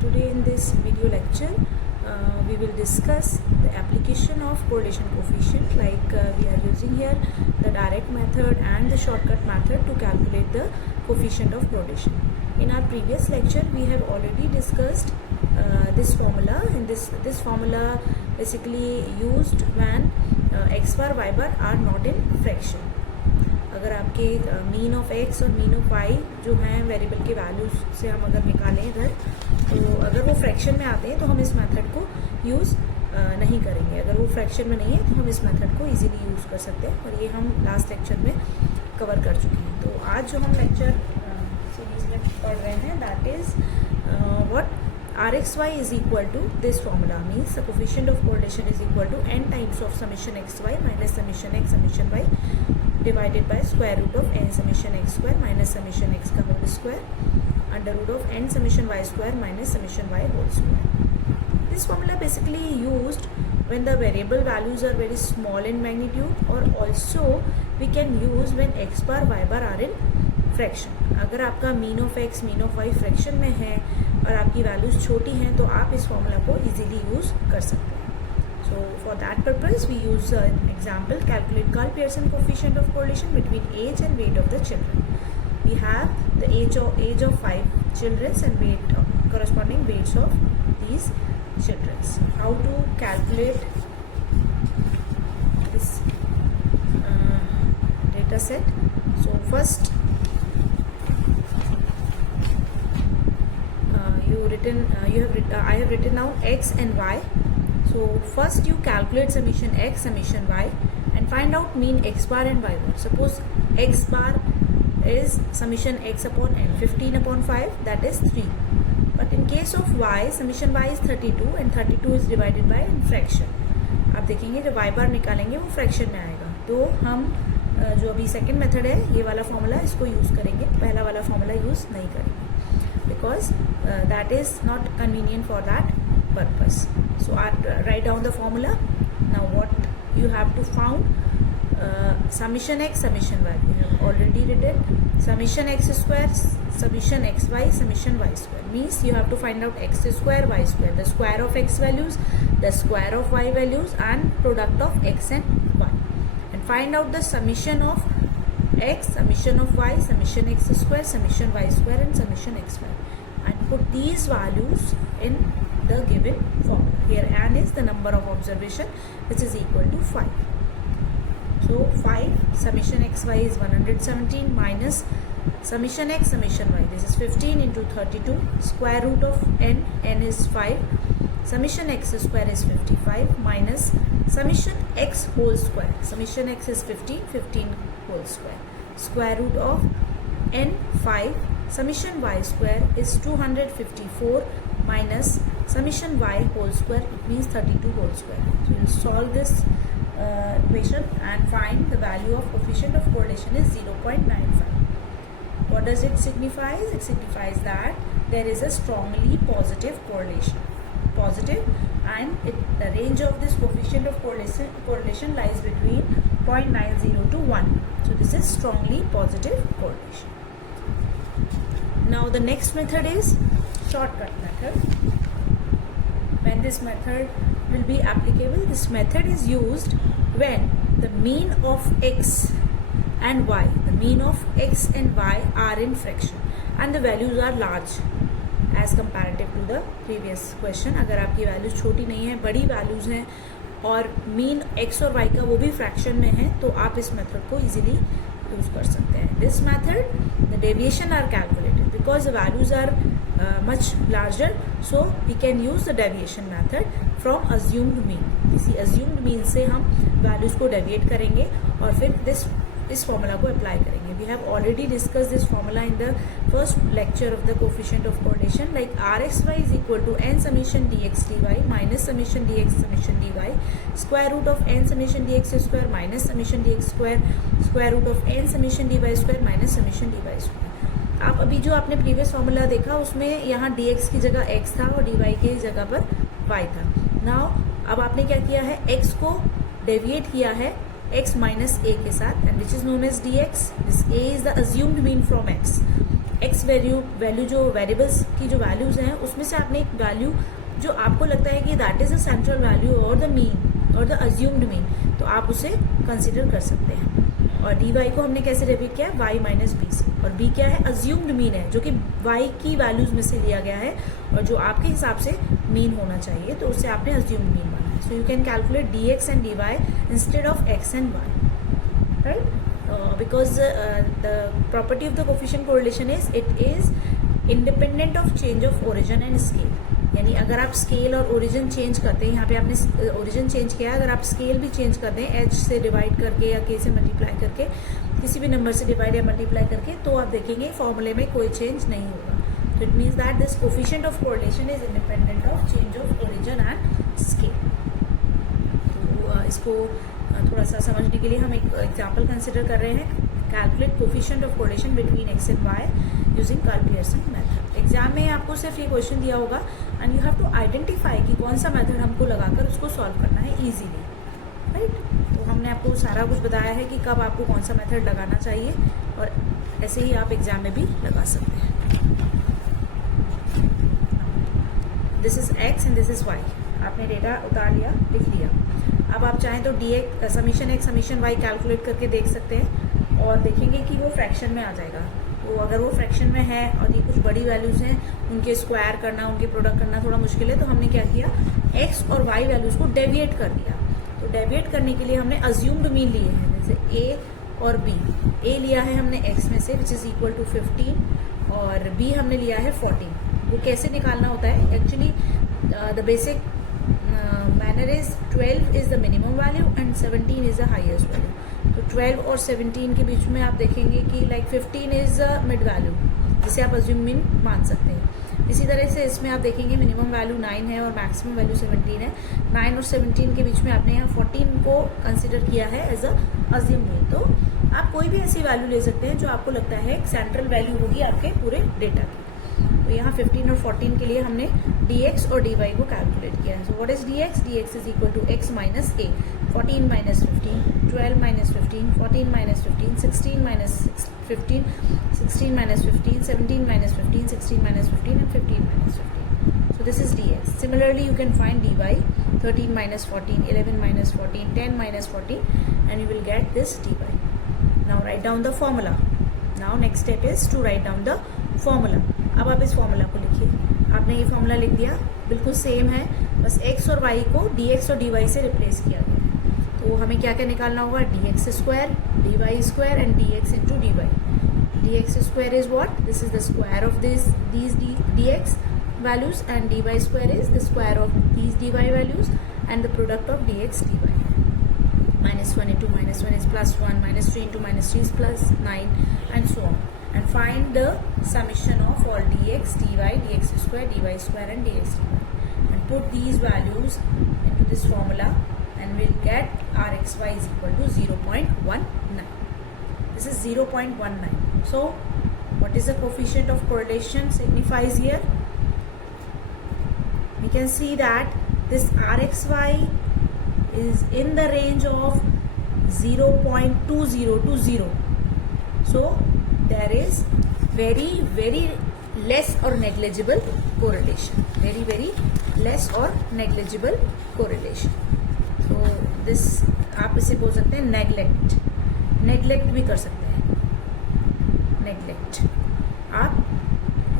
Today in this video lecture we will discuss the application of correlation coefficient, like we are using here the direct method and the shortcut method to calculate the coefficient of correlation. In our previous lecture we have already discussed this formula, and this formula basically used when x bar y bar are not in fraction. अगर आपके mean of x और mean of Y जो हैं वेरिएबल के वैल्यूज से हम अगर निकालें इधर, तो अगर वो फ्रैक्शन में आते हैं तो हम इस मेथड को यूज़ नहीं करेंगे. अगर वो फ्रैक्शन में नहीं है तो हम इस मेथड को इजीली यूज़ कर सकते हैं, और ये हम लास्ट लेक्चर में कवर कर चुके हैं. तो आज जो हम लेक्चर सीरीज में पढ़ रहे हैं, that is what Rxy is equal to this formula, means the coefficient of correlation is equal to n times of summation xy minus summation x summation y divided by square root of n summation x square minus summation x का whole square under root of n summation y square minus summation y whole square. This formula basically used when the variable values are very small in magnitude, or also we can use when x bar y bar are in fraction. अगर आपका mean of x mean of y fraction में है और आपकी वैल्यूज छोटी हैं तो आप इस फॉर्मूला को इजीली यूज़ कर सकते हैं. So for that purpose we use an example. Calculate Karl-Pearson coefficient of correlation between age and weight of the children. We have the age of 5 children and weight corresponding weights of these children. How to calculate this data set? So first I have written now x and y. So first you calculate summation x, summation y, and find out mean x bar and y bar. Suppose x bar is summation x upon n, 15 upon 5, that is 3. But in case of y, summation y is 32 and 32 is divided by in fraction. आप देखेंगे जब y bar निकालेंगे वो फ्रैक्शन में आएगा, तो हम जो अभी सेकेंड मेथड है ये वाला फॉर्मूला इसको यूज़ करेंगे, पहला वाला फॉर्मूला यूज़ नहीं करेंगे, because that is not convenient for that purpose. So I write down the formula. Now what you have to found summation x, summation y. We have already written summation x square, summation x y, summation y square. Means you have to find out x square, y square, the square of x values, the square of y values, and product of x and y, and find out the summation of x, summation of y, summation x square, summation y square, and summation x y, and put these values in the given formula. Here n is the number of observation, which is equal to 5. So 5 summation xy is 117 minus summation x, summation y, this is 15 into 32, square root of n is 5, summation x square is 55 minus summation x whole square, summation x is 15 whole square, square root of n 5, summation y square is 254 minus summation y whole square, it means 32 whole square. So you will solve this equation and find the value of coefficient of correlation is 0.95. What does it signify? It signifies that there is a strongly positive correlation. Positive, and the range of this coefficient of correlation lies between 0.90 to 1. So this is strongly positive correlation. Now the next method is shortcut method. When this method will be applicable, this method is used when the mean of x and y, the mean of x and y are in fraction and the values are large as comparative to the previous question. अगर आपकी वैल्यूज छोटी नहीं है, बड़ी वैल्यूज हैं, और mean x और y का वो भी फ्रैक्शन में है, तो आप इस मेथड को इजीली यूज़ कर सकते हैं. This method the deviation are calculated because the values are much larger, so we can use the deviation method from assumed mean. किसी assumed mean से हम values को deviate करेंगे और फिर इस formula को apply करेंगे. We have already discussed this formula in the first lecture of the coefficient of correlation, like Rxy is equal to n summation dx dy minus summation dx summation dy, square root of n summation dx square minus summation dx square, square root of n summation dy square minus summation dy square. आप अभी जो आपने previous formula देखा उसमें यहाँ dx की जगह x था और dy की जगह पर y था. नाउ अब आपने क्या किया है, x को डेविएट किया है x minus a के साथ, and which is known as dx. This a is the assumed mean from x. X value जो वेरिएबल्स की जो वैल्यूज हैं उसमें से आपने एक वैल्यू जो आपको लगता है कि that is a central value और द मीन और द अज्यूम्ड मीन, तो आप उसे कंसिडर कर सकते हैं। और डी वाई को हमने कैसे डेरिवेट किया, वाई माइनस बी से, और बी क्या है, अज्यूम्ड मीन है जो कि वाई की वैल्यूज में से लिया गया है और जो आपके हिसाब से मीन होना चाहिए, तो उससे आपने अज्यूम्ड मीन माना है। So you can calculate d x and d y instead of x and y, right? Because the property of the coefficient correlation is it is independent of change of origin and scale। यानी अगर आप स्केल और origin change करते हैं, यहाँ पे आपने origin change किया है, अगर आप स्केल भी चेंज कर दें एच से डिवाइड करके या के से मल्टीप्लाई करके, किसी भी नंबर से डिवाइड या मल्टीप्लाई करके, तो आप देखेंगे फॉर्मूले में कोई चेंज नहीं होगा। तो it means that this coefficient of correlation is independent of change of origin and scale. तो इसको थोड़ा सा समझने के लिए हम एक एग्जाम्पल कंसिडर कर रहे हैं, calculate coefficient of correlation between x and y using Karl Pearson method. Exam में आपको सिर्फ ये क्वेश्चन दिया होगा and you have to identify कि कौन सा मेथड हमको लगाकर उसको सॉल्व करना है इजीली, राइट? तो हमने आपको सारा कुछ बताया है कि कब आपको कौन सा मेथड लगाना चाहिए, और ऐसे ही आप एग्जाम में भी लगा सकते हैं। This is x and this is y, आपने डेटा उतार लिया, लिख लिया। अब आप चाहें तो d x summation x summation y calculate करके देख सकते हैं और देखेंगे कि वो फ्रैक्शन में आ जाएगा। तो अगर वो फ्रैक्शन में है और ये कुछ बड़ी वैल्यूज हैं, उनके स्क्वायर करना, उनके प्रोडक्ट करना थोड़ा मुश्किल है, तो हमने क्या किया, एक्स और वाई वैल्यूज को डेविएट कर दिया। तो डेविएट करने के लिए हमने अज्यूम्ड मीन लिए हैं, जैसे ए और बी। ए लिया है हमने एक्स में से विच इज इक्वल टू 15 और बी हमने लिया है 14। वो कैसे निकालना होता है, actually the basic manner is 12 is the minimum value and 17 is the highest value. तो 12 और 17 के बीच में आप देखेंगे कि लाइक 15 इज द मिड वैल्यू, जिसे आप अज्यूम मीन मान सकते हैं। इसी तरह से इसमें आप देखेंगे मिनिमम वैल्यू 9 है और मैक्सिमम वैल्यू 17 है। 9 और 17 के बीच में आपने यहाँ 14 को कंसिडर किया है एज अ अज्यूम मीन। तो आप कोई भी ऐसी वैल्यू ले सकते हैं जो आपको लगता है सेंट्रल वैल्यू होगी आपके पूरे डेटा की। तो यहाँ 15 और 14 के लिए हमने dx और dy को कैलकुलेट किया है। So what is dx? dx is equal to x minus a, 14 minus 15, 12 minus 15, 14 minus 15, 16 minus 15, 16 minus 15, 17 minus 15, 16 minus 15 and 15 minus 15. So this is dx. Similarly, you can find dy, 13 minus 14, 11 minus 14, 10 minus 14 and you will get this dy. Now write down the formula. Now next step is to write down the formula. अब आप इस फॉर्मूला को लिखिए। आपने ये फॉर्मूला लिख दिया, बिल्कुल सेम है, बस x और y को dx और dy से रिप्लेस किया गया है। तो हमें क्या क्या निकालना होगा, dx square, dy square and dx into dy। dx square is what, this is the square of these dx values and dy square is the square of these dy values and the product of dx dy. -1 into -1 is +1, -3 into -3 is +9 and so on. And find the summation of all dx, dy, dx square, dy square and dx dy. And put these values into this formula and we'll get our xy is equal to 0.19. This is 0.19. So, what is the coefficient of correlation signifies here? We can see that this rxy is in the range of 0.20 to 0. So, there is very less or negligible correlation, very less or negligible correlation. So this आप इसे बोल सकते हैं नेग्लेक्ट भी कर सकते हैं, नेग्लेक्ट, आप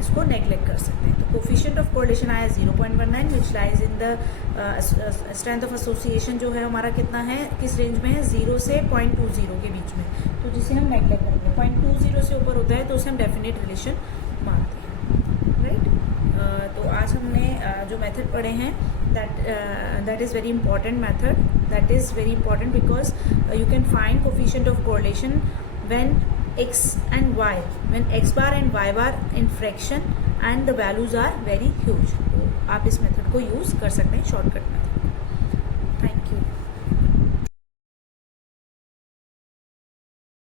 इसको नेग्लेक्ट कर सकते हैं। तो कोफिशिएंट ऑफ कोरिलेशन आया 0.19 which lies in the strength of association जो है हमारा कितना है, किस रेंज में है, 0 से 0.20 के बीच में, तो जिसे हम नेग्लेक्ट करेंगे। 0.20 से ऊपर होता है तो उसे हम डेफिनेट रिलेशन मानते हैं, राइट? तो आज हमने जो मेथड पढ़े हैं that is very important method, that is very important because you can find coefficient of correlation when x and y, when x bar and y bar in fraction and the values are very huge. तो आप इस मेथड को यूज कर सकते हैं, shortcut method. Thank you.